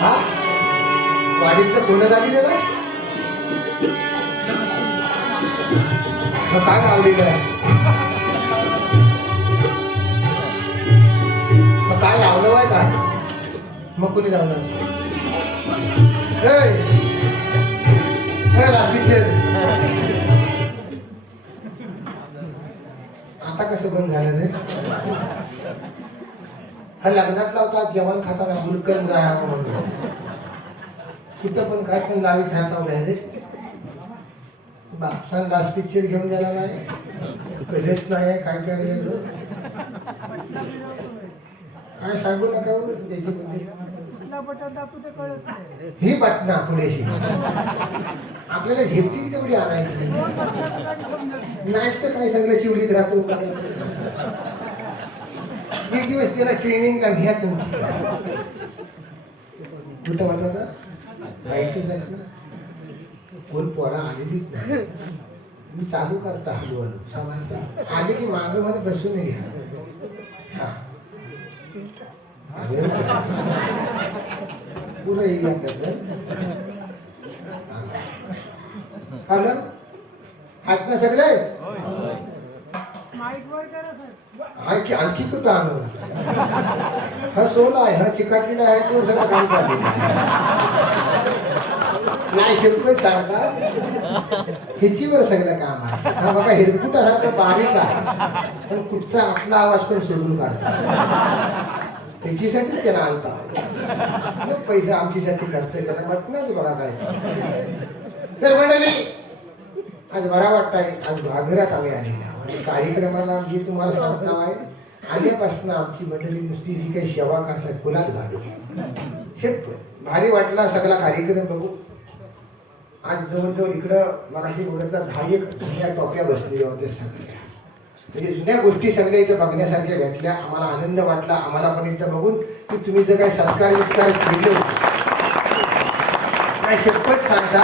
हा वाडीतलं कोण झालेलं आहे? मग काय लावलेलं आहे? मग काय लावलं आहे काय? मग कोणी लावलं? आता कसं बंद झालं रे? हा लग्नात लावतात जेवण खाताना बुलकन जा म्हणून कुठं पण काय पण लावीत राहता रे. बापसान लास्ट पिक्चर घेऊन गेला नाही, कधीच नाही. काय काय काय सांगू नका त्याच्यामध्ये. ही बटना पुढेशी आपल्याला झेपतील तेवढी आणायची नाही तर काय सगळं चिवलीत राहतो. एक दिवस त्याला ट्रेनिंगला घ्या तुमची. कुठं म्हणतात माहितीच आहेस ना, कोण पोरा आलेलीच नाही. मी चालू करता हळूहळू समजता आले की मागं मध्ये बसून घ्या. हा पुढे येईल आलं हात ना सगळे. आणखी कुठं आणू? हा सोला आहे, हा चिकाटलेला आहे, तो सगळं काम चाललेलं नाही. शिरकोय चालता ह्याचीवर सगळं काम आहे. हा बघा हिरकुटासारखं बारीक आहे, पण कुठचा आतला आवाज पण सोडून काढता. त्याच्यासाठीच त्याला आणता. पैसे आमच्यासाठी खर्च करा वाटत नाही बघा काय. तर मंडळी आज बरा वाटतंय. आज घागरात आम्ही आलेला म्हणजे कार्यक्रमाला जे तुम्हाला सांगता आहे आल्यापासून आमची मंडळी नुसती जी काही सेवा करतात फुलात घालून शेत भारी वाटला सगळा कार्यक्रम बघू. आज जवळजवळ इकडं मराठी बघितला 10 जुन्या टोप्या बसलेल्या होत्या सगळ्या. म्हणजे जुन्या गोष्टी सगळ्या इथं बघण्यासारख्या भेटल्या. आम्हाला आनंद वाटला. आम्हाला पण इथं बघून की तुम्ही जर काही सत्कार वित्कार केले काय शपथ सांगता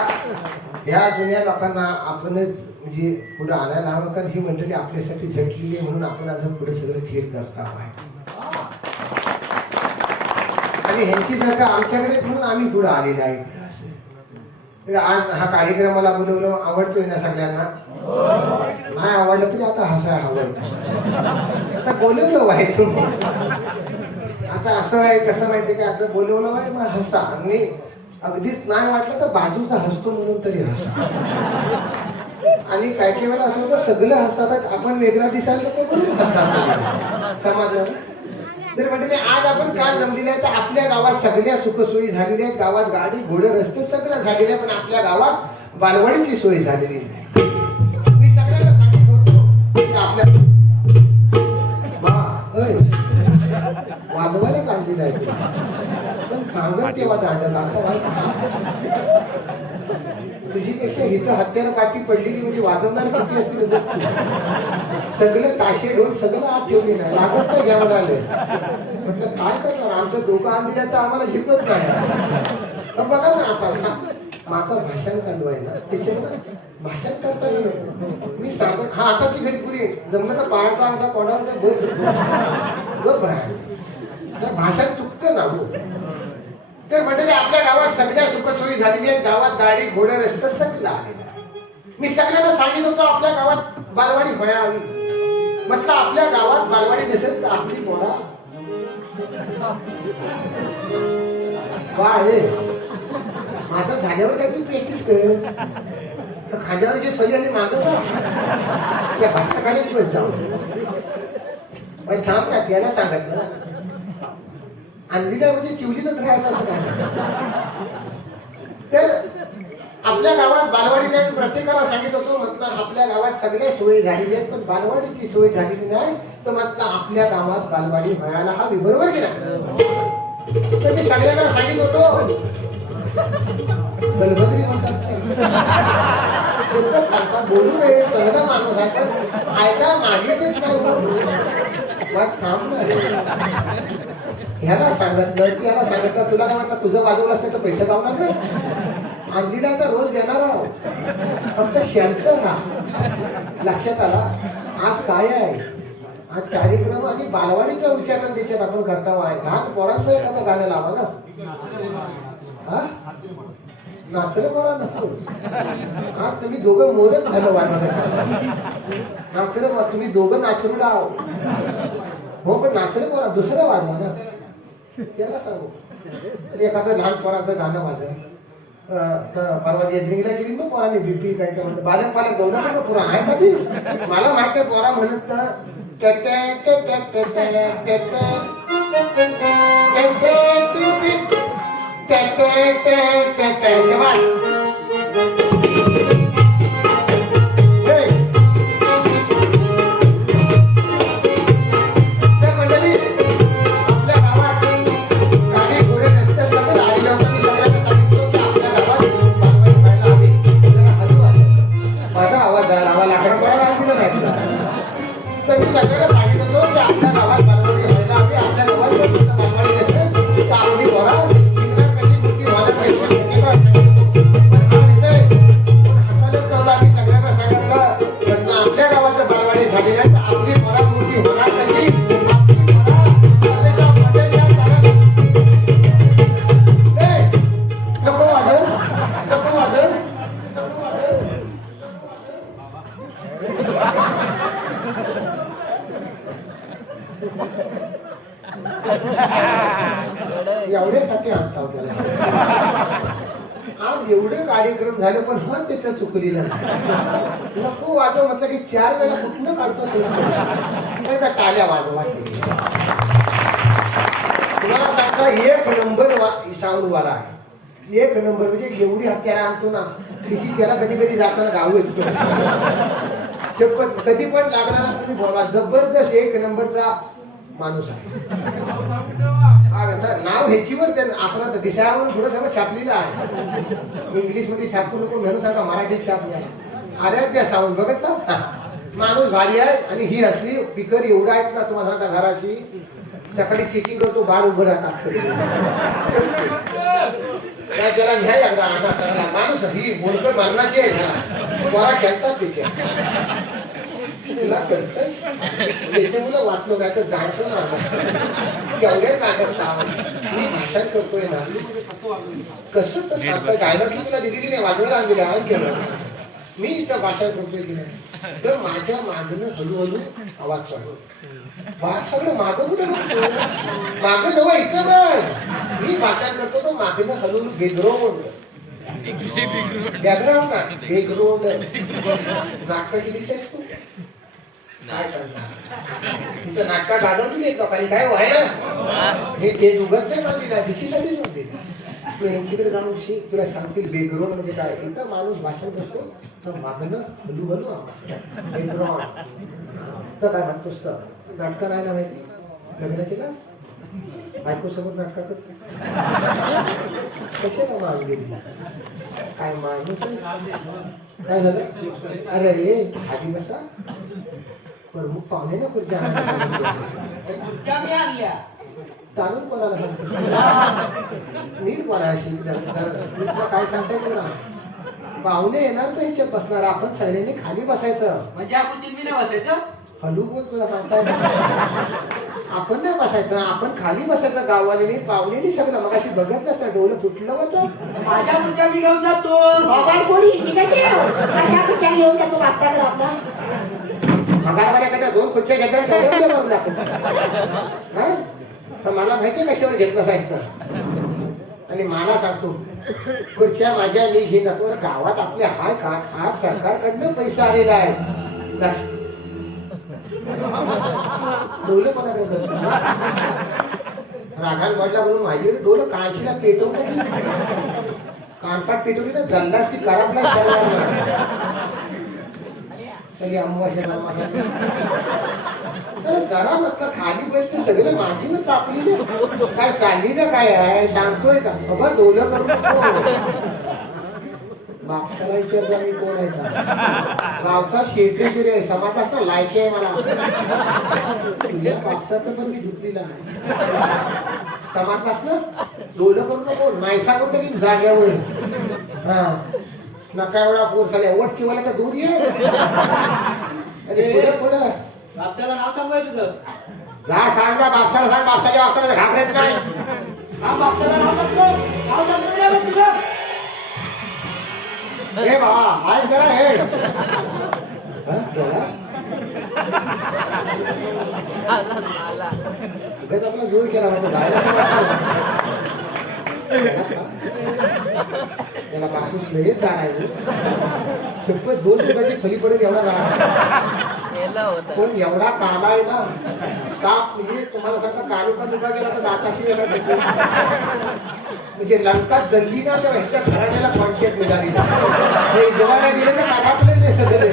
ह्या जुन्या लोकांना आपणच म्हणजे पुढे आणायला हवं. कारण ही मंडळी आपल्यासाठी झटलेली आहे म्हणून आपण आज पुढे सगळं खेळ करता आहे आणि ह्यांची सारखं आमच्याकडे म्हणून आम्ही पुढे आलेला आहे. तर आज हा कार्यक्रमाला बोलवलं आवडतोय ना सगळ्यांना? नाही आवडलं तरी आता हसाय आवडतं. आता बोलवलं व्हायचं आता असं आहे कसं माहितीये का आता बोलवलं आहे मग हसा आणि अगदीच नाही वाटलं तर बाजूचा हसतो म्हणून तरी हसा. आणि काही काही वेळा असं होतं सगळं हसतात आपण वेगळा दिसायला तर म्हणून हसा समाजाला. तर म्हणजे आज आपण काय जमलेलं आहे तर आपल्या गावात सगळ्या सुखसोयी झालेल्या आहेत. गावात गाडी घोडे रस्ते सगळं झालेलं आहे पण आपल्या गावात बालवाडीची सोय झालेली नाही. मी सगळ्यांना सांगित होतो की आपल्या वाजवायला काढलेलं आहे तुला पण सांगत तेव्हा दांडक आता तुझीपेक्षा हिथं हत्यार पाठी पडलेली म्हणजे वाजवणार किती असतील सगळं ताशे ढोल सगळं आत ठेवलेलं आहे. लागत नाही घ्या म्हणाले. म्हटलं काय करणार आमचं डोकं आण दिलं तर आम्हाला झिपत नाही. बघा ना आता माझं भाषण चालू आहे ना त्याच्यामुळे भाषण करताना नको मी सांगत हा आताची घडी पुरी जमलं तर पायाचा अंगठा कोणावर गप राहा भाषण चुकतं ना हो. तर म्हणजे आपल्या गावात सगळ्या सुखसोयी झालेली आहेत. गावात गाडी घोडे रस्ते सगळं आलेलं आहे. मी सगळ्यांना सांगित होतो आपल्या गावात बालवाडी व्हावी. म्हटलं आपल्या गावात बालवाडी नसेल तर आपली पोरा वा रे माझं झाल्यावर काय तू प्रॅक्टिस कर खांद्यावर जे फली मागत त्या भाषा खालीच बस जाऊ थांब ना त्याला सांगत ना अंधीला म्हणजे चिवलीतच राहायचं असं काय. तर आपल्या गावात बालवाडी नाही प्रत्येकाला सांगित होतो म्हटलं आपल्या गावात सगळ्या सोयी झालेली आहेत पण बालवाडीची सोय झालेली नाही तर म्हटलं आपल्या गावात बालवाडी व्हायला हवी. बरोबर की नाही? तर मी सगळ्यांना सांगित होतो बलभद्री म्हणतात सांगतात बोलू नये चांगला माणूस आहे पण ऐका मागितच नाही थांबणार ह्याला सांगितलं की ह्याला सांगितलं तुला काय म्हटलं तुझं वाजवलं असतं तर पैसे गावणार नाही. अंधीला तर रोज देणार आहोत फक्त शांत राहा. लक्षात आला आज काय आहे आज कार्यक्रम आणि बालवाडीचा उच्चारण त्याच्यात आपण करता आहे. लहान पोरांचं एखादं गाणं लावा ना. हा नाचलं पोरा नकोच. आज तुम्ही दोघं मोरच झालं वाय बघा. नाचलं मग तुम्ही दोघं नाचरू लाव. हो पण नाचलं पोरा दुसरं वाजवा ना. त्याला सांगू एखादं लहान पोराचं गाणं वाजव. परवा यज्ञीला केली मग पोराने बीपी काय काय म्हणतं बालक पालक दोघं पोरा आहे का ती. मला माहिती आहे पोरा म्हणत एवढ्यासाठी आणता त्याला. आज एवढे कार्यक्रम झाले पण हा त्याचा चुकलेला नको वाजव म्हटलं की 4 वेळा कुठनं काढतो त्याचा टाल्या वाजवा. तुम्हाला सांगता 1 नंबर साऊंड वाला आहे. 1 नंबर म्हणजे एवढी हत्यारा आणतो ना तिची त्याला कधी कधी जाताना गाव येतो. शपथ कधी पण लागणार तुम्ही बोला. जबरदस्त 1 नंबरचा माणूस आहे. नाव ह्याचीवर आपण दिशावर पुढे तेव्हा छापलेलं आहे. इंग्लिश मध्ये छापू नको म्हणून सांगा मराठीत छापल्या. आराध्या साऊंड बघत ना माणूस भारी आहे. आणि ही असली स्पीकर एवढा आहेत ना तुम्हाला सांगा घराशी सकाळी चेकिंग करतो बाहेर उभं राहतात. त्याला घ्या एकदा माणूस ही बोलकर मारणाची आहे जरा बरा खेळतात त्याच्या तुला करतय त्याच्यामुळे वाचलो नाही तर जाणतो ना केवढ्या नाटक मी भाषण करतोय ना कसं तर सांगतोय. डायलॉग की तुला दिलेली नाही वाजवायला आणलेली आहे केवढं मी इथं भाषण करतोय की नाही तर माझ्या मागणं हळूहळू आवाज चढतो. वाद सगळं मागं कुठे बघतो मागं नवा इथं बघ. मी भाषण करतो तर मागणं हळूहळू बेग्राऊंड बॅकग्राऊंड ना बेग्राऊंड नाटकाची दिशा तू काय करणार तिथं नाटका गाजवली येत लोकांनी काय व्हायला हे ते उगत नाही माहिती काय दिशेसाठीच होते. तू यांच्याकडे जाऊन शिक तुला सांगतील बेग्राऊंड म्हणजे काय. इथं माणूस भाषण करतो तर मागणं हलू आवाज बेग्राऊंड तर काय म्हणतोस तर नाटकं नाही ना माहिती. लग्न केलास बायको समोर नाटका करतो कशाला मान गेली काय माणूस काय झालं. अरे रे आधी बसा प्रमुख पाहुणे ना खुर्च्या ताणून कोणाला सांगतो नीट कोणाशी काय सांगताय तुला. पाहुणे येणार तर ह्याच्यात बसणार आपण सगळ्यांनी खाली बसायचं म्हणजे हलू बोल तुला सांगताय आपण नाही बसायचं आपण खाली बसायचं. गाववाले पाहुणे सगळं मग अशी बघत नसतं डोलं फुटलं होतं. माझ्या खुर्च्या मी घेऊन जातो मगावाल्याकडे 2 खुर्च्या घेतल्या मला माहिती कशावर घेत नसायचं. आणि मला सांगतो खुर्च्या माझ्या मी घेत जातो. गावात आपले हाय काय आज सरकारकडनं पैसा आलेला आहे. डोलं कोणाकडे करतो रागान वाढला म्हणून माझी डोलं कांशीला पेटवलं की कानपाट पेटवली ना जल्लास की करापलाच चली अमावास्या जरा म्हटलं खाली बसते सगळे माझी पण तापली काय चालली ना काय आहे सांगतोय का बाबा डोलं करू नको. बापसाला मी कोण आहे का गावचा शेट्टी रे समाजात ना लायकी आहे मला. तुझ्या बापसाचं पण मी धुतलेलं आहे समाजात ना डोलं करू नको नाहीसा कुठं की जाग्यावर. हा नका एवढा पोर झाल्या वट चिवाला तर दूर ये आणि पुढे पुढे बापसाला नाव सांगूय तुझं. जा सांग जा बापसाला सांग बापसाला घाबरत नाही. हा बापसाला नाव सांगतो. नाव सांगतो रे बघ तुझं. हे बाबा ऐक जरा हे गेला उगाच आपला जोर केला बाबा जायला त्याला बापूस लयच जाणार शपथ 2 फुटाची खली पडेल एवढा जाणार पण एवढा काला आहे ना साप म्हणजे तुम्हाला सांगता कालुका तुका गेला तर दाताशी वेगळा दिसतो म्हणजे लंका जल्ली ना तेव्हा ह्याच्या घराण्याला कॉन्टॅक्ट मिळाली जेव्हा गेले ना कानापले सगळे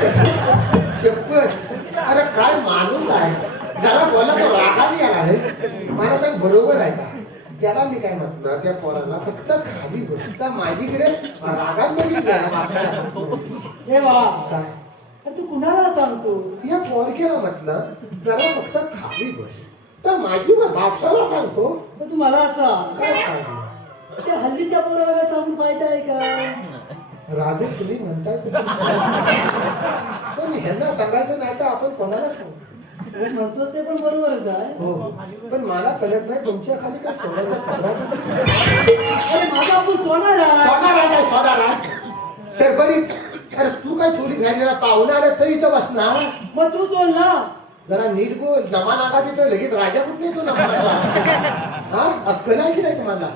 शपथ अरे काय माणूस आहे जरा बोला तो रागाने आला रे मला सांग बरोबर आहे का त्याला मी काय म्हटलं त्या पोराला फक्त खाली बसता माझीकडे रागात बघितलं हे वा काय अरे तू कुणाला सांगतो या पोरक्याला म्हटलं जरा फक्त खाली बस तर माझी बापसाला सांगतो पण तू मला सांग काय सांगू ते हल्लीच्या पोरं वगैरे सांगून फायदा आहे का राजे तुम्ही म्हणताय पण ह्यांना सांगायचं नाही तर आपण कोणाला सांगू तू म्हणतोस ते पण बरोबरच आहे हो पण मला कळत नाही तुमच्या खाली काय सोन्याचा खबरा अरे माझा आपण सोनार आहे सोडा राज सरबरीत अरे तू काय चोरी झालेला पाहुणा आला तर इथं बसणार मग तू सोड ना जरा नीट बोल नमा नाका तिथं लगेच राजा कुठे येतो नमा हा अक्कल आहे की नाही तुम्हाला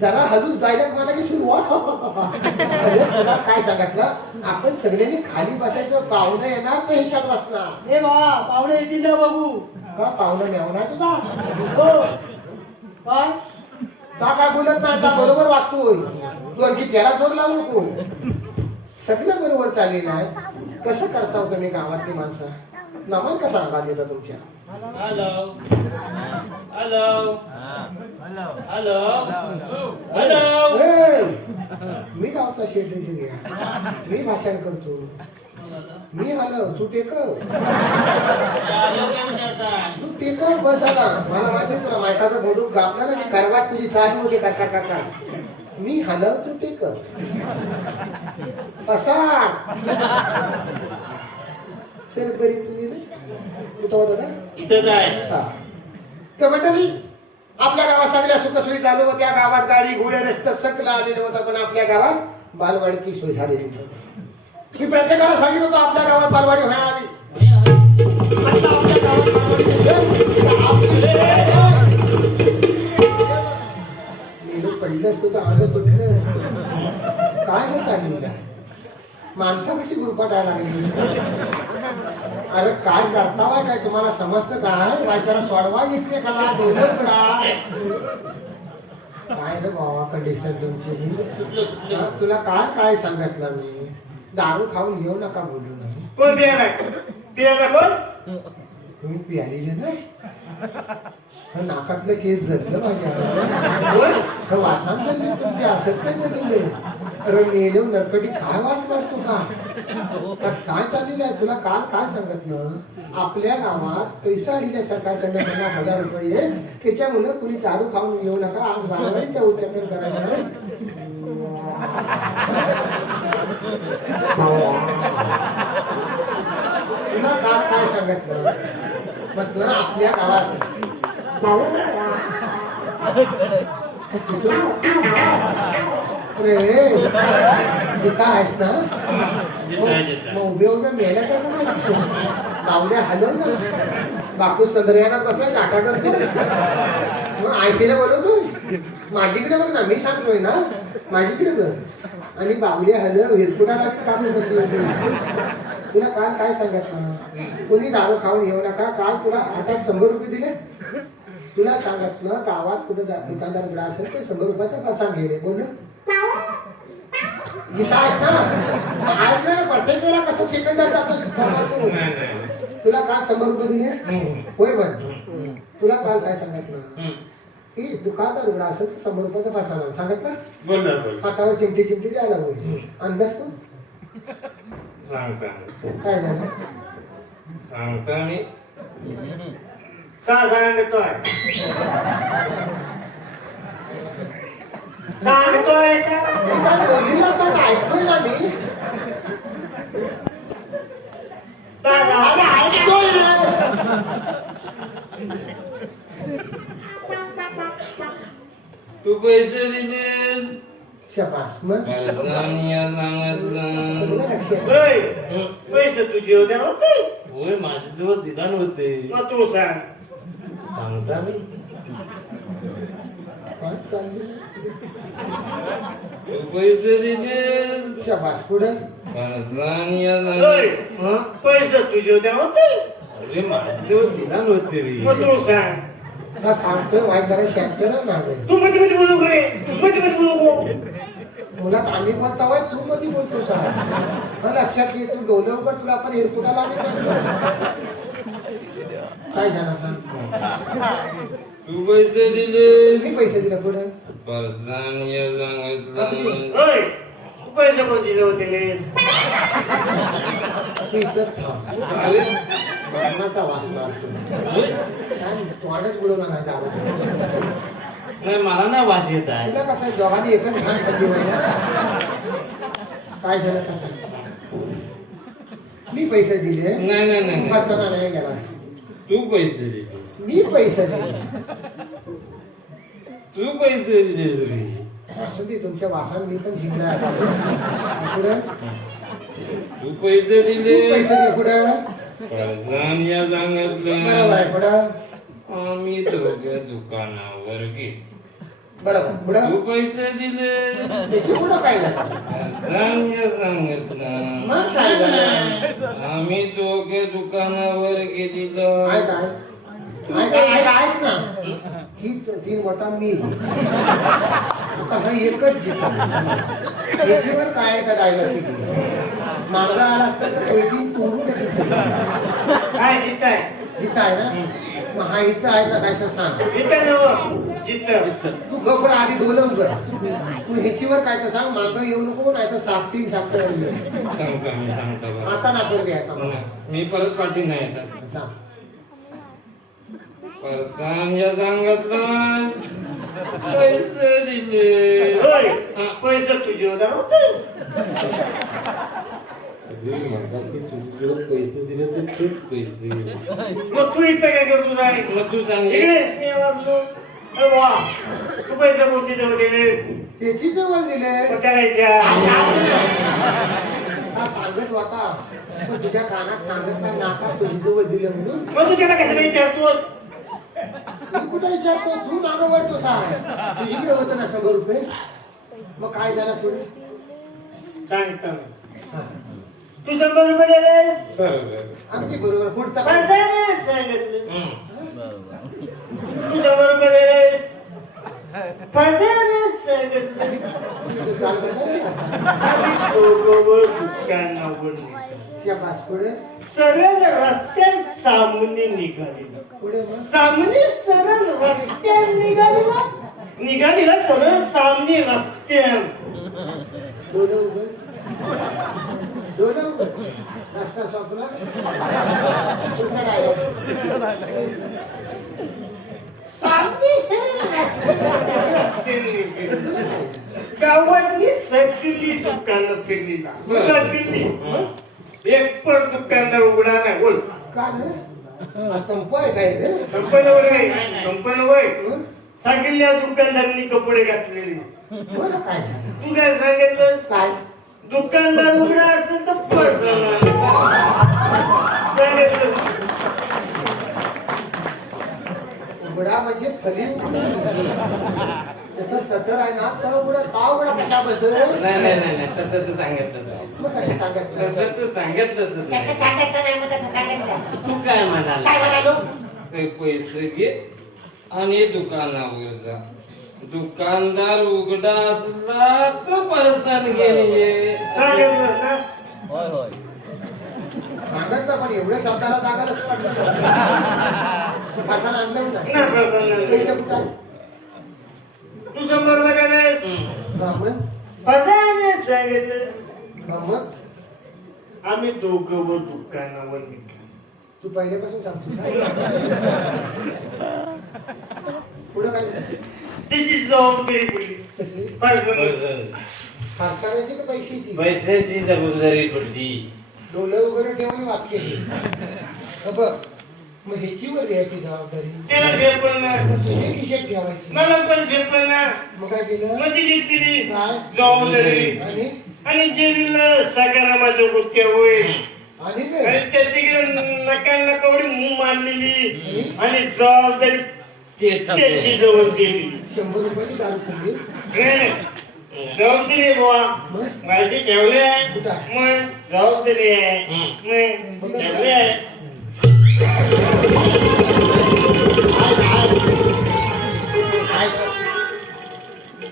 जरा हलूच डायलॉग मला की सुरुवात अरे तुला काय सांगितलं आपण सगळ्यांनी खाली बसायचं पाहुणं येणार तर ह्याच्यात बसणार हे वा पाहुणे येतील ना बघू का पाहुणं नेवणार तुझा हो काय का काय बोलत नाही आता बरोबर वागतोय तू आणखी त्याला जोर लावू नको सगळं बरोबर चालेल आहे कसं करता हो तुम्ही गावातली माणसं नमन कसा आवाज येता तुमच्या हॅलो हॅलो हॅलो हॅलो ए, मी गावचा शेठ मी भाषण करतो मी हलव तू टेकव तू टेकव बस आला मला माहिती तुला मायकाचं बोडूक गापला ना की करवाट तुझी चालू होती का मी हलव तू टेकव पसार सर बरी तुम्ही कुठं होता दादा इथंच आहे हा तर मंडळी आपल्या गावात सगळ्या सुखसोयी चालू होत्या गावात गाडी घोडे रस्ते सगळं आलेलं होतं पण आपल्या गावात बालवाडीची सोय झालेली नव्हती मी प्रत्येकाला सांगित होतो आपल्या गावात बालवाडी व्हावी आता आपल्या गावात बालवाडी नसेल तर मेलं पडलं असतं तर आलं पडलं काय हे चाललेलं आहे माणसं कशी गुरफटायला लागली अरे काय करतावाय काय तुम्हाला समजतं काय बायकाला सोडवा एकमेकाला डोलर पडा काय रे बाबा कंडिशन तुमची हा, तुला काय सांगितलं मी दारू खाऊन घेऊ नका बोलू नाही कोण पियाला कोण तुम्ही प्यालेले नाही हा, नाकातलं केस जगलं माझ्या वासान झाले तुमचे असत नाही जगले अरे मेलो नरकटी काय वास मारतो का काय चाललेलं आहे तुला काल काय सांगितलं आपल्या गावात पैसा आलेल्या सरकारकडनं 50,000 रुपये त्याच्यामुळे कुणी दारू खाऊन येऊ नका आज बालवाडीचं उच्चाटन करायचं आहे. तुला काल काय सांगितलं म्हटलं आपल्या गावात अरे जिता आहेस ना मग उभ्या मेल्यासारखं नाही लागतो बावल्या हलव ना बापू संद्रयानात बसलाय नाटा करतो मग आयशीला बोलवतोय माझीकडे बघ ना मी सांगतोय ना माझीकडे बघ आणि बावल्या हलव हिरकुडाला काम बसले तुला काल काय सांगितलं कोणी दारू खाऊन येऊ नका काल तुला हातात 100 रुपये दिले तुला सांगितलं गावात कुठे दुकानदार कडे असेल ते 100 रुपयाचा प्रसाद घे रे बोल गीता आहेस ना ऐकलं प्रत्येक वेळा कसं सेकंदात जातो तुला काल 100 रुपये दिले होय बघ तुला काल काय सांगितलं की दुकानदार उघडा असेल तर 100 रुपयाचा प्रसाद सांगितलं हातावर चिमटी द्यायला होईल अंदाज तू काय झालं सांगता मी का सांगतोय सांगतोय मी काय बोललेलं आता ऐकतोय ना मी का अरे ऐकतोय तू पैसे दिलेस शबास मग कर्जानिया सांगितलं तुला लक्षात होय, पैसे तुझे होते नव्हते होय माझ्याजवळ दिदान होते मग तू सांग सांगता मी काय चालली तू पैसे दिलेस शबास पुढे कर्जानिया होय, सांगितलं पैसे तुझे होते नव्हते अरे माझ्याजवळ दिदान होते मग रे तू सांग का सांगतोय वाईट जरा शांत राहा मागे तू मध्ये मध्ये बोलू रे मध्ये मध्ये बोलू मुलात आम्ही बोलता वाय तू कधी बोलतो हा लक्षात घे तू डोलवकर तुला आपण एअरपोर्टला काय झालं सांग तू पैसे दिले मी पैसे दिले पुढे कर्जानिया सांगितलं होय, तू पैसे कोणते होते तू इथं थांब अरे मरणाचा वास मारतो होय? काय तोंडच बुडवू नका त्याबद्दल नाही मला ना वास येत आहे तुला कसं दोघांनी एकच घाण खाल्ली पाहिजे काय झालं कसं मी पैसे दिले नाही नाही नाही खर्चाला नाही गेला तू पैसे दिले मी पैसे दिले तू पैसे दिलेस रे असू दे तुमच्या वासान मी पण जिंकणार पुढे तू पैसे तू दिले पैसे दे पुढे कर्जानिया बरोबर सांगितलं आहे पुढे आम्ही दोघे दुकानावर गेलो बरोबर पुढे तू पैसे दिले त्याची पुढं काय झालं कर्जानिया सांगितलं मग काय झालं आम्ही दोघे दुकानावर गेलेलो ऐक ऐक ना ही तीन मोठा मी आता हा एकच जिता याच्यावर काय आहे का डायलॉग मागं आला असता तर तो तीन तोडून टाकेल काय जिताय जिता आहे ना मग हा इथं आहे का काय सांग जिताय नव जित तू गप्पा आधी डोलं उभं तू ह्याच्यावर काय तर सांग मागं येऊ नको नाही तर सापटीन सापट सांगतो मी सांगतो बा. आता ना कर घ्यायचा मला मी परत पाठी नाही येतात सांग कर्जानिया सांगितलं पैसे दिले होय, पैसे तुझे होते नव्हते पैसे दिले तर तेच पैसे मग तू इथं काय करतो सांग मग तू सांग इकडे मी आवाज सो अरे वा तू पैसे कोणते जवळ गेले त्याची जवळ दिले मग त्याला इथे हा सांगत होता पण तुझ्या कानात सांगत नाही नाका तुझी जवळ दिलं म्हणून मग तू त्याला कशाला विचारतोस मी कुठे विचारतो तू मागं वळतो सांग तुझीकडे होतं ना 100 रुपये मग काय झालं पुढे सांगतो हा. तू 100 रुपये दिलेस बरोबर अगदी बरोबर पुढचा काय पैशाने सांगितलं हम्म. तू 100 रुपये दिलेस पैशाने सांगितलं तू चाल बदलली आता. आम्ही दोघं दुकानावर शाबास पुढे सरळ रस्त्यात सामने निघालेला पुढे मग सामने सरळ रस्त्यात निघालेला सरळ सामने रस्त्यात डोलं उघड डोलं उघड रस्ता संपला पुढचा डायलॉग गावातली सगळी दुकानं फिरली सगळी एक पण दुकानदार उघडा नाही बोल का रे हा संप आहे काय रे संपन्न वय हं? सगळ्या दुकानदारांनी कपडे घातलेले बरं काय झालं? तू काय सांगितलं काय दुकानदार उघडा असेल तर पैसा नाही. सांगितलं उघडा म्हणजे फली उघडी त्याचा सटर आहे ना तर उघडा का उघडा कशा बसेल नाही नाही नाही नाही तसं तू सांगितलंच नाही. मग कसं सांगायचं तसं तू सांगितलंच नाही. सांगायचं नाही मग कसं सांगायचं तू काय म्हणाला काय म्हणालो काही पैसे घे आणि दुकानावर जा दुकानदार उघडा असला तर परसान घेऊन ये सांगितलं ना सांगत ना पण एवढ्या शब्दाला जागायलाच पडलं भाषाला आणलं नाही ना पैसा नाही. पैसे कुठं तू 100 रुपये दिलेस हा, मग पैशाने सांगितलं हा, मग आम्ही दोघं व दुकानावर निघालो. तू पहिल्यापासून सांगतो पुढे काय तिची जबाबदारी पडली कसली पैसा फारसाण्याची का पैशाची पैशाची जबाबदारी पडली डोलं वगैरे ठेवून वाक्य हे बघ मग ह्याचीवर द्यायची जबाबदारी त्याला झेपलं ना मग तुझे खिशात ठेवायची मला पण झेपलं ना मग काय केलं मग दिली तिने काय जबाबदारी आणि आणि गेलेलं सकारामाचं गुत्ते होईल आणि काय आणि त्याची नका कवडी मूग मारलेली आणि जबाबदारी त्याची जवळ गेली 100 रुपयाची दारू खाल्ली नाही जबाबदारी आहे बुवा मग माझी ठेवले आहे कुठं आहे? मग जबाबदारी आहे मग ठेवले आहे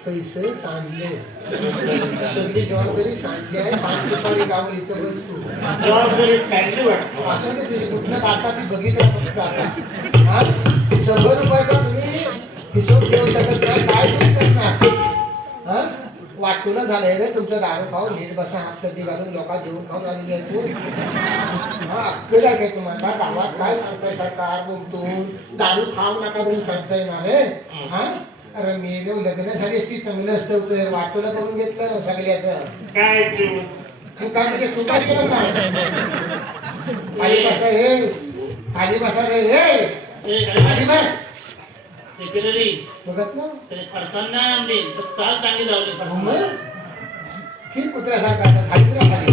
पैसे सांडले सगळी जबाबदारी सांडली आहे 5 सुपारी गावली इथं बस तू जबाबदारी सांगली वाटतं असं नाही तुझी कुठनं काढता ती बघितलं फक्त आता हा 100 रुपयाचा तुम्ही हिशोब देऊ शकत नाही काय तुम्ही करणार हा वाटून झालंय रे तुमचं दारू खाऊन नीट बसा हात सड्डी घालून लोका जेवण खाऊन आलेली आहे तू हा अक्कल आहे काय तुम्हाला गावात काय सांगताय सरकार बोलतून दारू खाऊ नका म्हणून सांगताय ना रे हा अरे मी जेव्हा लग्न झाली असती चांगलं असतं तर वाटून करून घेतलं सगळ्याचं काय तू काय म्हणजे तू काय केलं सांग खाली बसा हे खाली बसा रे हे खाली बस सेक्रेटरी बघत ना फरसान नाही आणली तर चाल चांगली लावली फरसान ही कुत्र्यासारखा खाली तुला खाली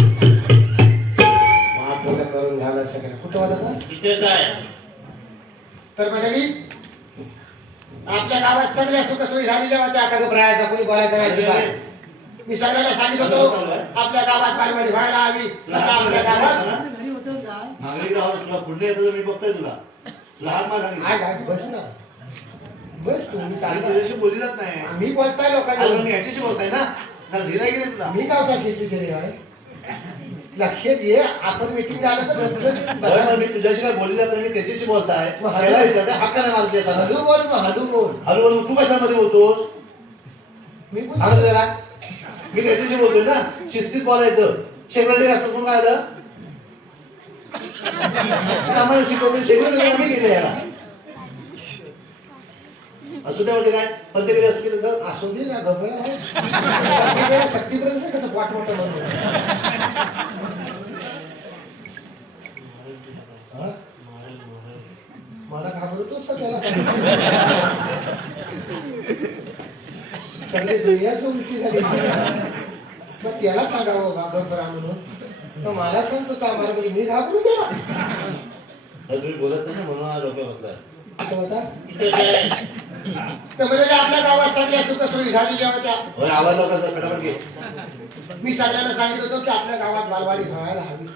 महापूर्ण करून झालं सगळं कुठं वाला ना इथेच आहे तर मंडळी आपल्या गावात सगळ्या सुखसोयी झालेल्या होत्या आता घबरायचा कोणी बोलायचं नाही तुझा मी सगळ्याला सांगितलं होतो आपल्या गावात बालवाडी व्हायला हवी आता आपल्या गावात नागरिक गावात तुला पुढे येतं मी बघतोय तुला लहान मा काय काय बस ना बस तुम्ही आणि काय तुझ्याशी बोललीच नाही आम्ही बोलताय अरे मग लोकांनी याच्याशी बोलताय ना ना धीरा गेले तुला मी गावचा शेतकरी आहे लक्षात घे आपण मीटिंग झालं तर होय, मग मी तुझ्याशी काय बोललीच नाही मी त्याच्याशी बोलताय मग त्याला विचारते हक्का नाही माझ्या येताना हलू बोल मग हलू बोल हॅलो मग तू कशामध्ये बोलतोस मी सांग रे त्याला मी त्याच्याशी बोलतोय ना शिस्तीत बोलायचं सेक्रेटरी असतं म्हणून काय आलं आम्हाला शिकवलं सेक्रेटरी आम्ही केले याला असू द्या म्हणजे काय प्रत्येक वेळी असू केलं तर असू दे ना घबरा शक्तीपर्यंत कसं वाट मोठं बनवलं हा? मला घाबरतोस का त्याला सगळे दुनियाच उलटी झाली मग त्याला सांगावं बा घबरा म्हणून मग मला सांगतो का मला म्हणजे मी घाबरू त्याला तुम्ही बोलत नाही ना म्हणून हा डोक्यात बसलाय तो होता इथेच आहे तर म्हणजे आपल्या गावात सगळ्या सुखसोयी झालेल्या होत्या होय आवाज लवकर फटाफट घे मी सगळ्यांना सांगितलं होतं की आपल्या गावात बालवाडी व्हायला हवी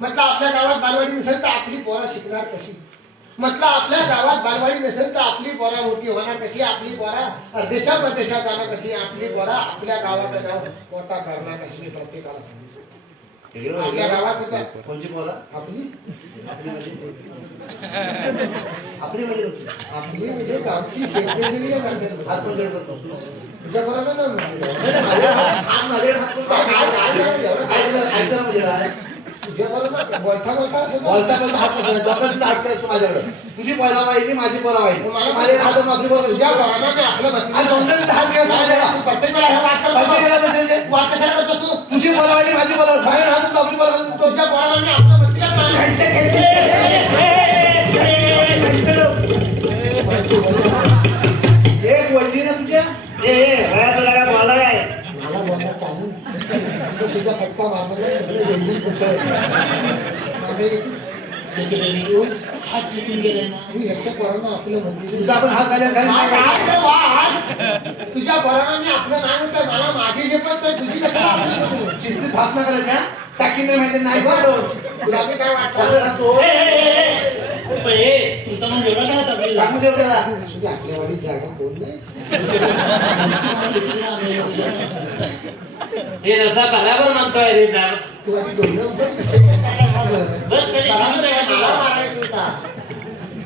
म्हटलं आपल्या गावात बालवाडी नसेल तर आपली पोरं शिकणार कशी म्हटलं आपल्या गावात बालवाडी नसेल तर आपली पोरं मोठी होणार कशी आपली पोरं देशा परदेशात जाणार कशी आपली पोरं आपल्या गावाचं नाव मोठा करणार कशी मी प्रत्येकाला सांगितलं आपल्या गावात होता कोणची बोला आपली आपली म्हणजे होती आपली म्हणजे गावची शेतकरी हात पण जोडत होतो तुझ्या बरोबर ना तुझ्या बरोबर बोलता बोलता माझ्याकडे तुझी पहिला वाहिनी माझी पहिला वाहिनी मला माझे हात आपली तुझ्या घराला मी आपलं वाद कशाला करतोस तू तुझी पहिला वाहिनी माझी पहिला बाहेर हात आपली पहिला तुझ्या पोराला मी आपलं एक वहिनी ना तुझ्या तुला काय बोला काय मला बोलणं चालू तुझ्या फटका मारणार सगळे वेगळी माझे सेक्रेटरी हात चुकून गेलाय ना मी ह्याच्या पोरांना आपलं म्हणते तुझा आपण हात तुझ्या पोरांना मी आपलं नाव म्हणतोय मला माझी शपथ नाही तुझी कसं शिस्तीत भास ना करायच्या टाकी नाही माहिती नाही सांगतो तुला मी काय चालू वाटतं सांगतो तुमचा म्हणजे एवढा काय होता आपली सांगू देऊ त्याला तुझी आपल्या वाडीत जागा कोण नाही हे जसा बरोबर म्हणतोय रे दारू. तू आधी दोन बस कधी मला मारायचं होता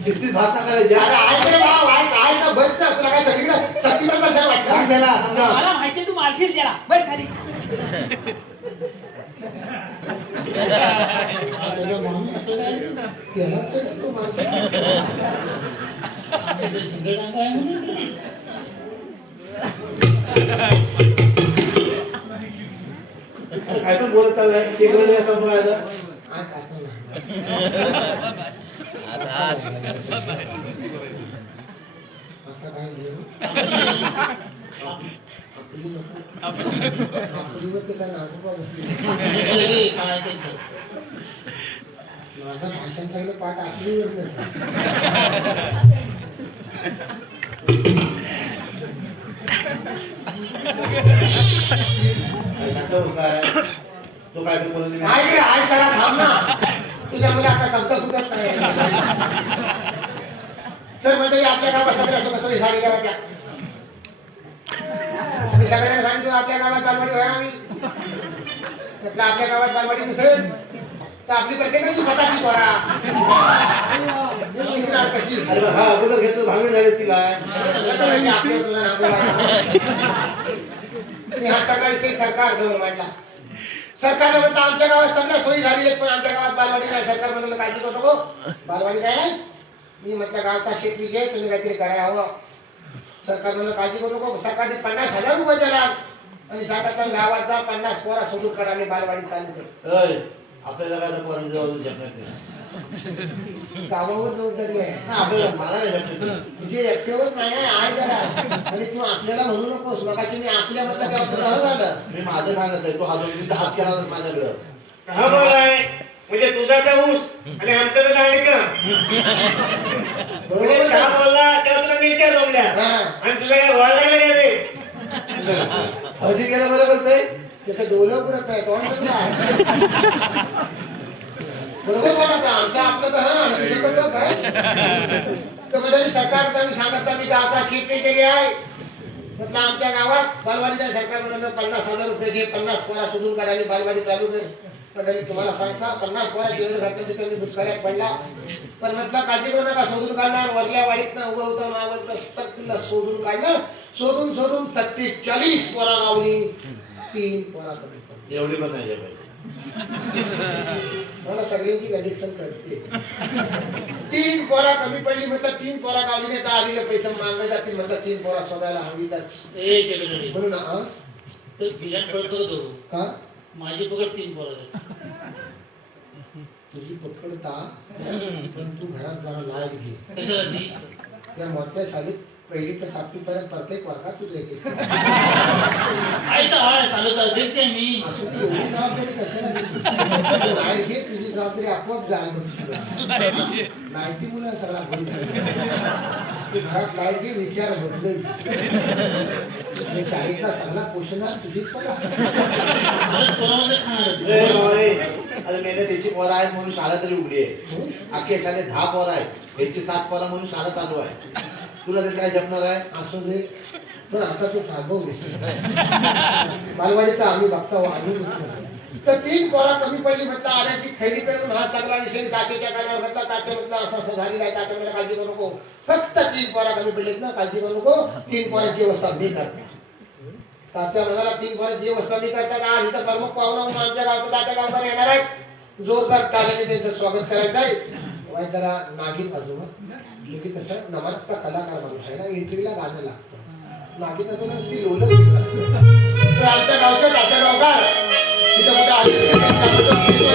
शिस्तीत भास ना करायच्या अरे ऐक रे भाऊ, ऐक ना बस ना तुला काय सगळीकडे शक्तीवर कशा सांग वाटतं त्याला समजा मला माहिती तू मारशील त्याला बस खाली त्याला चढतो माणूस. सिगरेट आहे म्हणून काय पण बोलत चाललाय केंद्र नाही असं म्हणायला ऐक, ऐक ना. आता काय घेऊ आपलीवरती काय नागोबा बसली काय असेल तर. माझं भाषण सगळं पाठ आपलीवर नसतं काय तो काय पण बोलत नाही. काय रे, आज जरा थांब ना तुझ्यामध्ये आता शब्द फुटत नाही तर म्हणजे आपल्या गावात सगळ्या सोयी झाली का त्या मी सगळ्यांना सांगतो आपल्या गावात बालवाडी होय आम्ही म्हटलं आपल्या गावात बालवाडी नसेल तर आपली प्रत्येकाची स्वतःची पोरा शिकणार कशी अरे बा, हा अगोदर घेतो भांगड झाली असती काय आपल्या तुला नागोबा मी हा सगळा विषय सरकार जवळ मांडला सरकारने म्हणतं आमच्या गावात सगळ्या सोयी झालेल्या आहेत पण आमच्या गावात बालवाडी नाही सरकार म्हणलं काळजी करू नको बालवाडी नाही मी म्हटलं गावचा शेती घे तुम्ही काहीतरी करायला हवं सरकार म्हणलं काळजी करू नको सरकारने 50,000 रुपये दिला आणि सांगतात गावात जा 50 पोरा सोडून करा मी बालवाडी चालू करतो अय, आपल्याला काय पोरांची जबाबदारी झेपण्यात नाही गावावर जबाबदारी आहे ना, आपल्याला मला काय झेपण्यात नाही. तुझे एकटेवर नाही आहे जरा आणि तू आपल्याला म्हणू नकोस मगाशी मी आपल्या मधलं तेव्हा झालं मी माझं सांगत आहे तो हात हात केला माझ्याकडं हा बोलाय म्हणजे तुझा तर ऊस आणि आमचं तर दांडकं. म्हणजे बरोबर का आहे. बोलला तेव्हा तुला मिरच्या जमल्या हा. आणि तुझं काय वळ लागलं का रे हजी केलं बरं बोलतोय त्याचं डोलं पुरत नाही तोंड कुठलं आहे बरोबर बोला का आमचं आपलं तर हा तुझं तर काय तर म्हणजे सरकार सांगत मी गावचा शेती केली आहे म्हटलं आमच्या गावात बालवाडीच्या सरकार म्हणालं 50,000 रुपये घे 50 पोरा सोडून करा आणि बालवाडी चालू कर म्हणजे तुम्हाला सांगता 50 पोरा केलं जातं तिथे मी दुष्काळात पडला पण म्हटलं काळजी करू नका सोडून काढणार वरल्या वाडीत ना उभं होतं मावलं सक्तीला सोडून काढलं सोडून 47 पोरा गावली 3 पोरा कमी पडली. एवढी पण नाही पाहिजे मला सगळ्यांची कंडिशन करते 3 पोरा कमी पडली म्हटलं 3 पोरा गावली नाही तर आलेले पैसे मागले जातील म्हटलं 3 पोरा शोधायला हवीतच ए सेक्रेटरी म्हणून हा तर बिलाट पडतो तो का माझी पकड 3 पोरं तुझी पकडता पण तू घरात जरा लाईट घे कशाला ती या मोठ्या शाळेत 1ली ते 7वी पर्यंत प्रत्येक वर्गात तुझं एक आहे तर हा सालोचा अध्यक्ष आहे मी असू दे एवढी जबाबदारी कशाला घेतली? लाईट घे तुझी जबाबदारी आपोआप जाईल बघ तुला लाईटी मुलं सगळा भूल झाला. तू घरात लाईट घे विचार बदलेल शाळेचा सगळा पोषण तुझीच पडला खरंच कोणामध्ये खाणार ए, बाई, अरे मेले त्याची पोरं आहेत म्हणून शाळा तरी उघडी आहे अख्ख्या शाळेत 10 पोरं आहेत याची 7 पोरं म्हणून शाळा चालू आहे तुला तरी काय जपणार आहे असू दे पण आता तू थांबव विषय बालवाडीचा आम्ही बघता आम्ही तर 3 पोरा कमी पडली म्हटलं आल्याची खैरी करून हा सगळा विषय तात्याच्या कानावर घातला तात्या म्हटलं असं असं झालेलं आहे तात्या मला काळजी करू नको फक्त 3 पोरा कमी पडलीत ना काळजी करू नको 3 पोरांची व्यवस्था मी करतो तात्या म्हणाला 3 पोरांची व्यवस्था मी करतात आज इथं प्रमुख पाहुणा म्हणून आमच्या गावचं तात्या गावकर येणार आहेत जोरदार टाळ्याने त्यांचं स्वागत करायचं आहे वाय जरा नागिन वाजवा म्हणजे कसं नमस्ता कलाकार माणूस आहे ना एंट्रीला गाणं लागतं नागिन वाजवणं श्री लोलं शिकलं असतं. तर आमच्या गावचं तात्या गावकार तिथं कुठं आली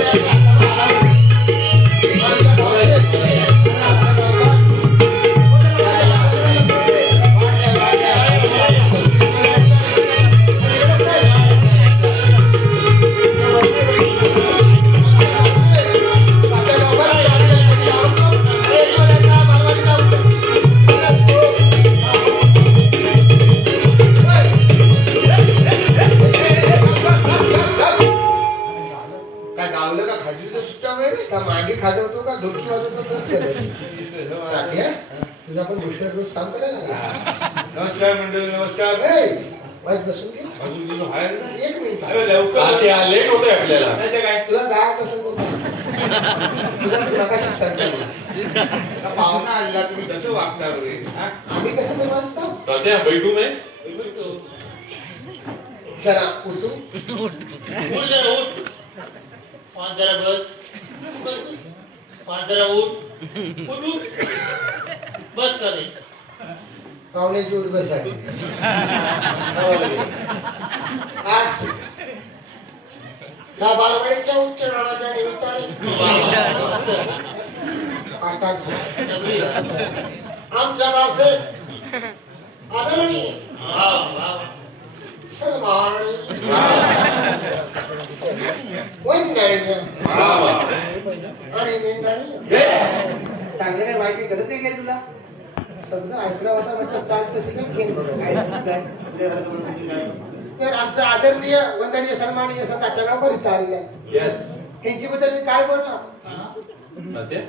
काय गावलं का खाजवीचं सुट्टा वगैरे का मागे खाजवतो का ढोलकी वाजवतो तुझा पण बुस्टर डोस काम करायला लागला नमस्कार मंडळी नमस्कार वाज बसून घे अजून तुझं आहे ना? 1 मिनिट अरे लवकर या लेट होतोय आपल्याला नाही ते काय तुला जायचं असेल तर जा. तुला तू मगाशीच सांगितलं. आता पाहुणा आला तुम्ही कसं वागता रे हा? आम्ही कसं पण वाजतो तात्या बैठू नये जरा उठू उठ जरा उठ 5 जरा बस 5 जरा उठ उठ उठ बस का रे पाहुण्याची उठ बसायची आज या बालवाडीच्या उच्चारणाच्या निमित्ताने पाटात डबरी आमच्या गावचे आदरणीय वा वा सन्माननीय वंदनीय आणि निंदनीय चांगलं काय माहिती गरज नाही गेली तुला समजा ऐकला होता म्हटलं चाल तशी काही घेईन बघा काय तर आमचं आदरणीय वंदनीय सन्माननीय सदाच्या गावकर इथं आलेले आहेत येस त्यांच्याबद्दल मी काय बोलणार तात्या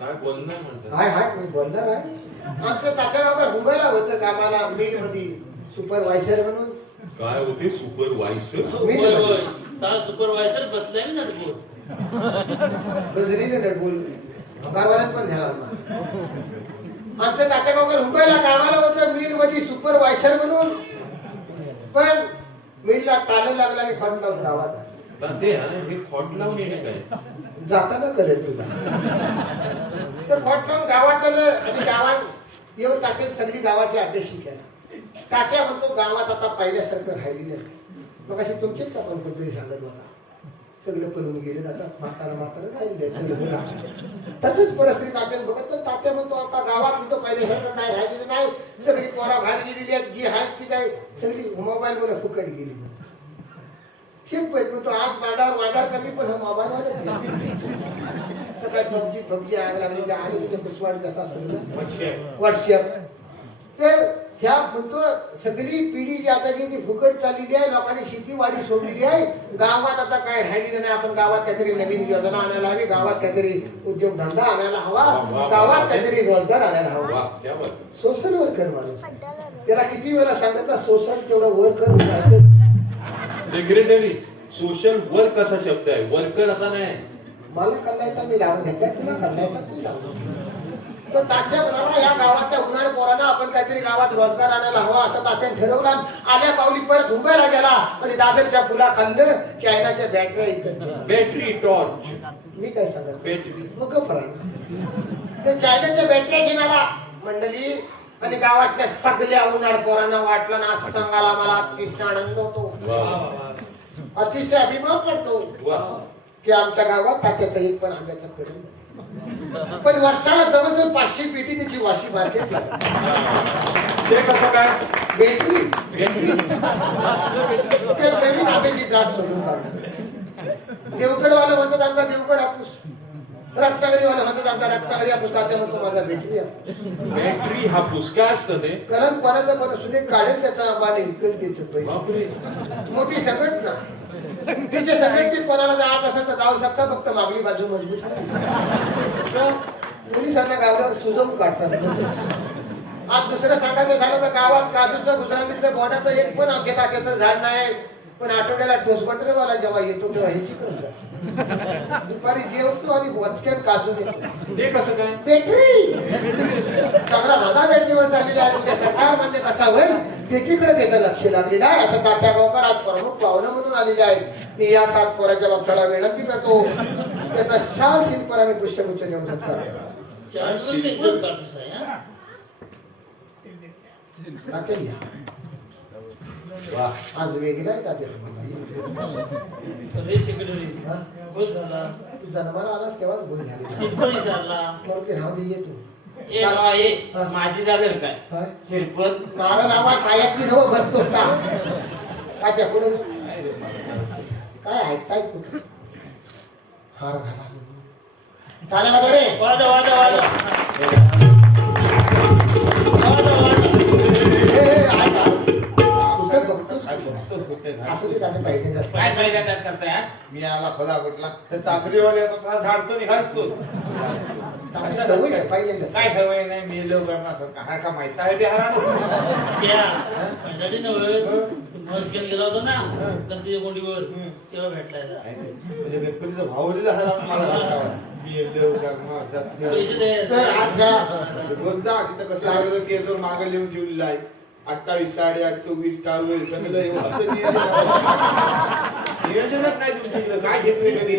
काय बोलणार म्हणतात हाय हाय मी बोलणार आहे आमचं तात्यागावकर मुंबईला होतं कामाला मिल मध्ये सुपरवायझर म्हणून काय होते सुपरवायझर होय होय ता सुपरवायझर बसलाय ना नटबोर गजरीने डडबोल पगारवाल्यात पण ध्यान आणणार आमचं तात्यागावकर मुंबईला कामाला होतं मिल मध्ये सुपरवायझर म्हणून पण मिलला टाळं लागला आणि फट लावून गावात आला. तात्या हे खोट लावून येणे काय जाताना कळेल तुला तर खोट लावून गावात आलं आणि गावात येऊन तात्यात सगळी गावाची अभ्यासी केला तात्या म्हणतो गावात आता पहिल्यासारखं राहिलेलं नाही मग अशी तुमचेच का पण कोणतरी सांगत होता सगळं पळून गेले आता म्हातारा राहिले तसंच परिस्थिती तात्याने बघत तात्या म्हणतो आता गावात तिथं पहिल्यासारखं काय राहिलेलं नाही सगळी पोरा बाहेर गेलेली आहेत जी आहेत ती काय सगळी मोबाईल मध्ये फुकट गेली शिंपत म्हणतो आज बाजार कमी पण हा मोबाईलवरच तर काय पबजी आग लागली काय आले तिथे कुसवाडीत असतात व्हॉट्सअप तर ह्या म्हणतो सगळी पिढी जी आता जी ती फुकट चाललेली आहे लोकांनी शेतीवाडी सोडलेली आहे गावात आता काय राहिलेलं नाही आपण गावात काहीतरी नवीन योजना आणायला हवी गावात काहीतरी उद्योगधंदा आणायला हवा गावात काहीतरी रोजगार आणायला हवा सोशल वर्कर माणूस त्याला किती वेळा सांगितलं सोशल तेवढं वर्कर सेक्रेटरी सोशल वर्क असा शब्द आहे वर्कर असा नाही मला कल्लायता मी लावून घेतलाय तुला कल्लायता तू लावून तर तात्या म्हणाला या गावाच्या उन्हाळ पोरांना आपण काहीतरी गावात रोजगार आणायला हवा असं तात्याने ठरवलं आल्या पावली परत मुंबईला गेला आणि दादरच्या पुलाखालनं चायनाच्या बॅटऱ्या इकत बॅटरी टॉर्च मी काय सांगत बॅटरी मग ते चायनाच्या बॅटऱ्या घेऊन आला मंडळी आणि गावातल्या सगळ्या उन्हाळ पोरांना वाटलं ना असं सांगायला मला अतिशय आनंद होतो अतिशय अभिमान पडतो की आमच्या गावात तात्याचा एक पण आंब्याचा करून पण वर्षाला जवळजवळ 500 पेटी त्याची वाशी मार्केटला ते कसं काय बॅटरी ते नवीन आंब्याची जात शोधून काढला देवगडवाला म्हणतात आमचा देवगड हापूस रत्नागिरीवाला म्हणतात आमचा रत्नागिरी हापूस तात्या म्हणतो माझा बॅटरी हापूस काय असतं ते कारण कोणाचा पण सुद्धा काढेल त्याचा आंबा विकल त्याचे पैसे मोठी संघटना तिच्या संघटनेत कोणाला जायचं असेल तर जाऊ शकता फक्त मागली बाजू मजबूत पोलिसांना गावावर सुजवून काढतात आज दुसरं सांगायचं झालं तर गावात काजूचं गुजरामीचं गोडाचं एक पण आमच्या तात्याचं झाड नाही पण आठवड्याला टोसबटरवाला जेव्हा येतो तेव्हा ह्याची करतात दुपारी जेवतो आणि वचक्यात काजू देतो ते कसं काय बॅटरी सगळा दादा बॅटरीवर चाललेला आहे उद्या सरकार म्हणजे कसा होईल त्याच्याकडे त्याचं लक्ष लागलेलं आहे असं तात्या गावकर आज प्रमुख पाहुणं म्हणून आलेले आहेत मी या 7 पोराच्या बापशाला विनंती करतो त्याचा शाल शिल्पर आम्ही पुष्यगुच्छ देऊन सत्कार करा तात्या या आज वेगळा आहे तात्या तू जन्माला आलास तेव्हाच भूल झाली राहू दे ये तू माझी जागा काय शिरपत नारळ आवाज पायातली नव बसतोस का तात्या पुढे काय ऐकताय कुठे हार घाला टाळ्या वाजवा रे वाजा वाजा वाजा असू दे तात्या पाहिजे काय पाहिजे त्याच करताय हा? मी आला फला कुठला तर चाकरीवाले आता झाडतो आणि हरतो सवय आहे पहिल्यांदा काय सवय नाही मी लोक करण्यासारखं हा का माहित आहे ते हरा मस्त घेऊन गेला होता ना गणपतीच्या गोंडीवर तेव्हा भेटलाय म्हणजे गणपतीचा भाव दिला हरा मला मी देव करणार पैसे दे तर आज ह्या बोलता तिथं कसं लागलं की याच्यावर मागं लिहून ठेवलेलं आहे 28 साडे 8 24 काल सगळं एवढं असं नियोजनच नाही तुमच्याकडे काय घेतले कधी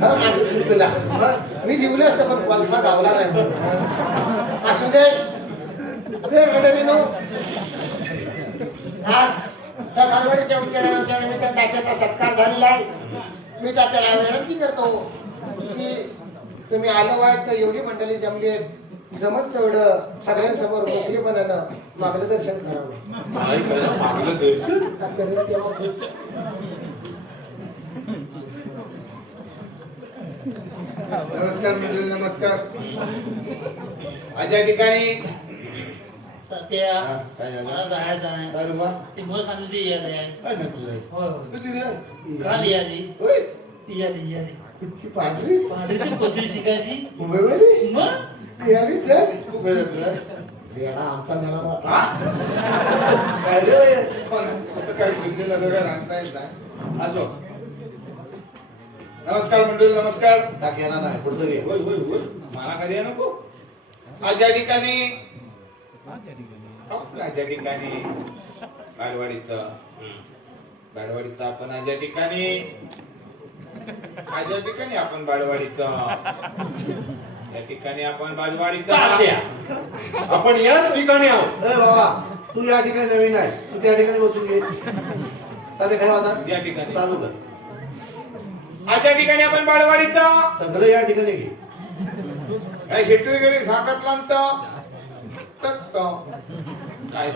माझं चुकला मी लिहले असतं पण कोलसा गावला नाही असू दे आज त्या गणपतीच्या उच्चारणाच्या निमित्ताने त्याच्याचा सत्कार झालेला आहे मी त्याला विनंती करतो की तुम्ही आलं वाट तर एवढी मंडळी जमली आहेत जमत तेवढं सगळ्यांसमोर मोकळेपणानं मागलं दर्शन करावं. काय करा मागलं दर्शन. आता करेल तेव्हा खूप. नमस्कार मंडळी, नमस्कार. आज या ठिकाणी तात्या हा, काय झालं? मला जायचं आहे काय रे बा? ती मग सांगितली यादी आहे काय सांगतो रे? होय होय किती रे? काल यादी होय? यादी कुठची पांढरी पांढरी ते कोचरी शिकायची मुंबईमध्ये मग यावी चल. तू काय रे तुला? येडा आमचा झाला हा? होता. काय रे बाई? कोणाचं कुठं काही चिंतेत आलं काय सांगता येत नाही. असो. नमस्कार मंडळी, नमस्कार. टाक येणार नाही पुढचं घे. होय होय होय. मला कधी आहे नको. आज या ठिकाणी आपण आज या ठिकाणी बालवाडीचं आपण आज या ठिकाणी आपण बालवाडीचं या ठिकाणी आपण बालवाडीचा तात्या आपण याच ठिकाणी आहोत. ए बाबा तू या ठिकाणी नवीन आहेस तू त्या ठिकाणी बसून घे. तात्या काय होता या ठिकाणी चालू कर. आज या ठिकाणी आपण बालवाडीचा सगळं या ठिकाणी घे. काय शेतकरी सांगितलं काय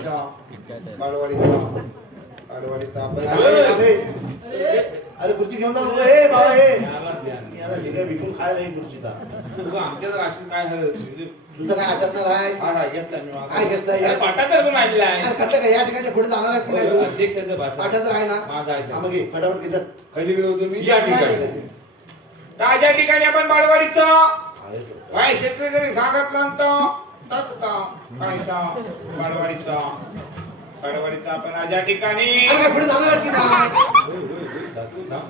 बालवाडीचा आपण अरे खुर्ची घेऊन जा नको. ए बाबा ए याला ठिकाणी विकून खायला ही खुर्ची दा. आमच्याच राशन काय हरवलं तुझं काय अटकणार आहे हा हा घेतला मी काय घेतलं या पाठांतर पण आणलेला अरे आहे कसं काय या ठिकाणी पुढे जाणार आहेस की नाही तू अध्यक्षाचं भाषण पाठांतर आहे ना माझा आहे, सर. हा, मग घे फटाफट घेतात. कधी होतो मी या ठिकाणी आज या ठिकाणी आपण बालवाडीचं काय शेतकरी सांगितलं काय बालवाडीचा आपण आज या ठिकाणी अरे काय पुढे जाणार आहेस की नाही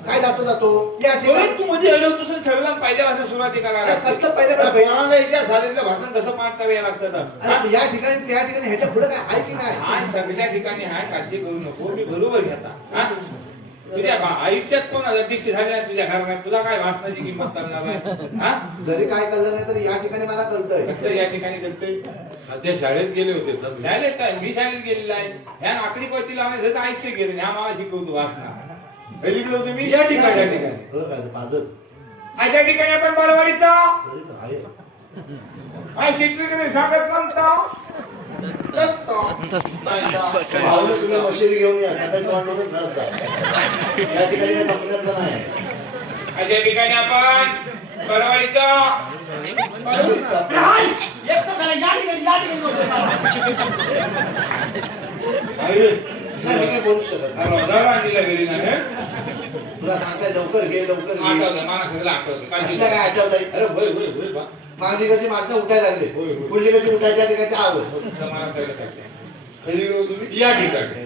काय जातो या ठिकाणी तू मध्ये अडवतोस सगळं पहिल्यापासून सुरुवाती अरे करायला कसलं पहिलं कर बाई. पोरांना हिच्या झालेलं भाषण कसं पाठ करायला लागतं अरे या ठिकाणी त्या ठिकाणी ह्याच्या पुढे काय आहे की नाही हाय सगळ्या ठिकाणी हाय काळजी करू नको मी बरोबर घेता हा? तुझ्या आयुष्यात कोण अध्यक्ष झाले नाही तुझ्या घरात तुला काय भाषणाची किंमत करणार आहे हा जरी काय कळलं नाही तर या ठिकाणी मला कळतंय कसलं या ठिकाणी करतोय ते शाळेत गेले होते ना. शाळेत काय मी शाळेत गेलेला आहे ह्या आकडी पळती लावण्याचं आयुष्य गेले ह्या मला शिकवतो भाषणा लिखलो तुम्ही या ठिकाणी बरं काय ते पाजर आज या ठिकाणी आपण बालवाडीचा तरी पण आहे. काय शेतकरी सांगत भाऊला तुम्ही मशिरी घेऊन या सकाळी तोंडूनच घरात जा. या ठिकाणी काय संपण्याचं नाही. आज या ठिकाणी आपण बालवाडीचा एक तर झालं या ठिकाणी नाही मी काय बोलू शकत नाही. रोजावर आणलीला गेली ना तुला सांगताय लवकर घे लवकर घे आठवलं मला सगळं आठवलं कसलं काय आठवतंय अरे होय होय होय बा मागणी कधी माणसं उठायला लागले होय, होय. पुढली कधी उठायच्या ते काय आवड मला सगळं कळतंय. कधी गेलो तुम्ही या ठिकाणी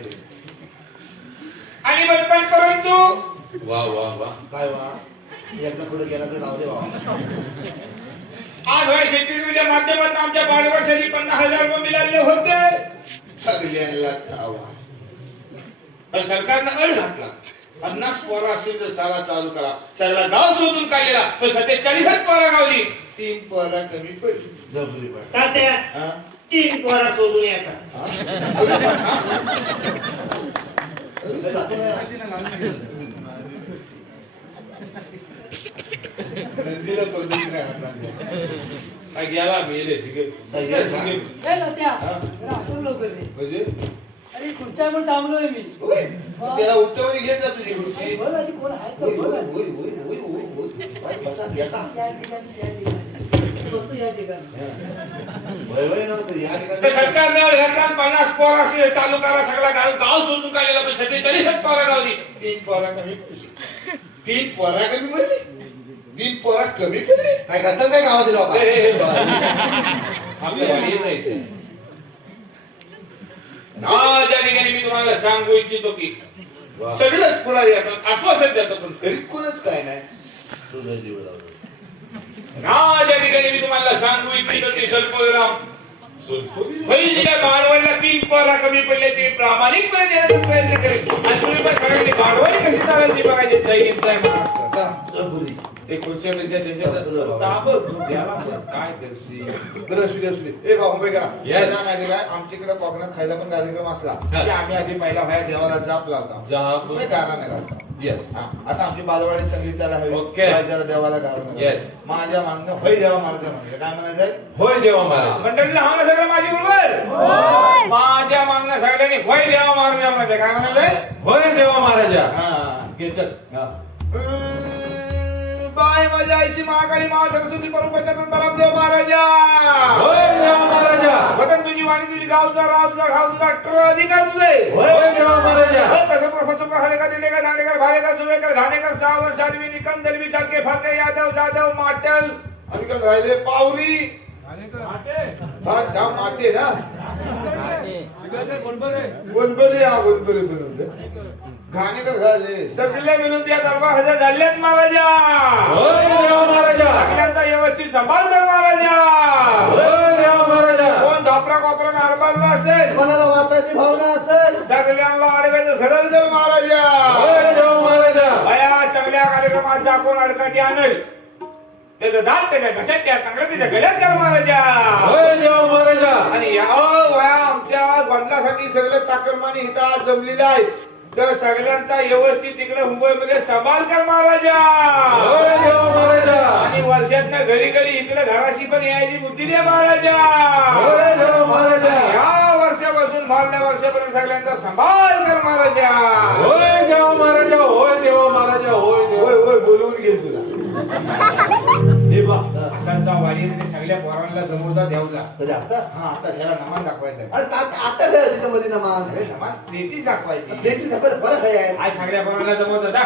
आणि बचपन परंतु वा वा वा. काय वा एकदा पुढे गेला तर जाऊ दे बाबा. आज व्हाय शेतीच्या माध्यमातून आमच्या बालवाडीसाठी 50,000 रुपये मिळाले होते सगळ्यांना ठावा पण सरकारनं अड घातला 50 पोरं असतील तर शाळा चालू करा सगळा गाव शोधून काढलेला पण सध्या 40 पोरं गावली 3 पोरं कमी पडली जबरी पण तात्या हा? 3 पोरा सोडून येतात जातो ना. नंदीला परदेशी काय हात लागला. काय गेला मेले शिके तर ये सांग. ए तात्या, हा? जरा आठवण लवकर रे. म्हणजे अरे खुर्च्या म्हणून थांबलोय मी. होय. त्याला उठवणी घेत जा तुझी खुर्ची बघ आधी कोण आहे का होय, बघ होय, आधी. होय, होय, होय, होय, होय. बाई, बसा, घेता. या ठिकाणी. बसतो या ठिकाणी. वय वय नव्हतं या तर ठिकाणी सरकारने अड घातला 50 पोरं असले चालू करा सगळा गाव शोधून काढलेला पण सध्या 40 पोरं गावली 3 पोरं कमी पडली 3 पोरं कमी पडली 3 पोरं कमी पडली काय करतात काय गावातील लोक आपल्या वाडी जायचं आज या ठिकाणी मी तुम्हाला सांगू इच्छितो की सगळंच पुढारी येतात आश्वासन देतात पण करीत कोणच काय नाही आज या ठिकाणी मी तुम्हाला सांगू इच्छितो की स्वल्पविराम पहिल्या बाळवाडीला 3 पोरं कमी पडले ते प्रामाणिकपणे देण्याचा प्रयत्न करेल आणि तुम्ही पण सगळ्यांनी बाळवाडी कशी चालेल ती बघायची जय महाराष्ट्र ते खुर्च्यापेक्षा देशात ताबक द्यायला पण काय करशील बरं असू दे ए बाबा करा Yes. काय माहिती काय आमच्याकडे कोकणात खायला पण कार्यक्रम असला की आम्ही आधी पहिला भाया देवाला जाप लावता जाप. गाणं घालता येस हा, आता आमची बालवाडी चांगली चाला हवी. Okay. जरा देवाला गाव Yes. माझ्या मागणं होय देवा महाराजा म्हणजे काय म्हणायचंय? होय देवा महाराज मंडळीला हा ना सगळं माझी बरोबर माझ्या मागण्या सगळ्यांनी होय देवा महाराजा म्हणायचं काय म्हणायचंय? होय देवा महाराजा. हा घे चल. हा. बाय माझ्या आईची महाकाली महा सरस्वती परमपंचायत परमदेव महाराजा होय देवा महाराजा. वतन तुझी वाणी तुझी गाव तुझा राव तुझा ठाव तुझा अठरा अधिकार तुझे होय देवा महाराजा. कसं प्रोफेसर का दिलेकर दांडेकर भालेकर जुवेकर घाणेकर सावंत साडवी निकम दलवी चालके फारके यादव जाधव माटल आणि कोण राहिले पावरी हा त्या माटे ना गोंदबरी हा गोंदबरी बनवले घाणेकर झाले सगळे मिळून त्या दरबार हजर झालेत महाराजा होय देवा महाराजा. सगळ्यांचा व्यवस्थित सांभाळ कर महाराजा होय देवा महाराजा. कोण धापरा कोपरा कारभारला असेल कोणाला वाताची भावना असेल सगळ्यांना आडव्याचं सरळ कर महाराजा होय देवा महाराजा. अया चांगल्या कार्यक्रमाचा कोण अडकाटी आणेल त्याचं दात त्याच्या घशात त्या तांगड्या त्याच्या गळ्यात कर महाराजा होय देवा महाराजा. आणि या वया आमच्या बंधनासाठी सगळं चाकरमानी इथं आज जमलेले आहेत तर सगळ्यांचा व्यवस्थित तिकडे मुंबईमध्ये सांभाळ कर महाराजा होय देवा महाराजा. आणि वर्षातनं घडी घडी इकडे घराशी पण यायची बुद्धी दे महाराजा होय देवा महाराजा. या वर्षापासून मारल्या वर्षापर्यंत सगळ्यांचा सांभाळ कर महाराजा होय देवा महाराजा. होय देवा महाराजा. होय देवा. होय होय बोलवून घेईल तुला हे बा असांचा वाडी आहे, सगळ्या पोरांना जमवता द्यावला कधी आता हा आता ह्याला नमान दाखवायचं आहे. अरे आता काय त्याच्यामध्ये ना मान अरे नमान देतीच दाखवायची देखील बरं आहे आज सगळ्या पोरांना जमवतात हा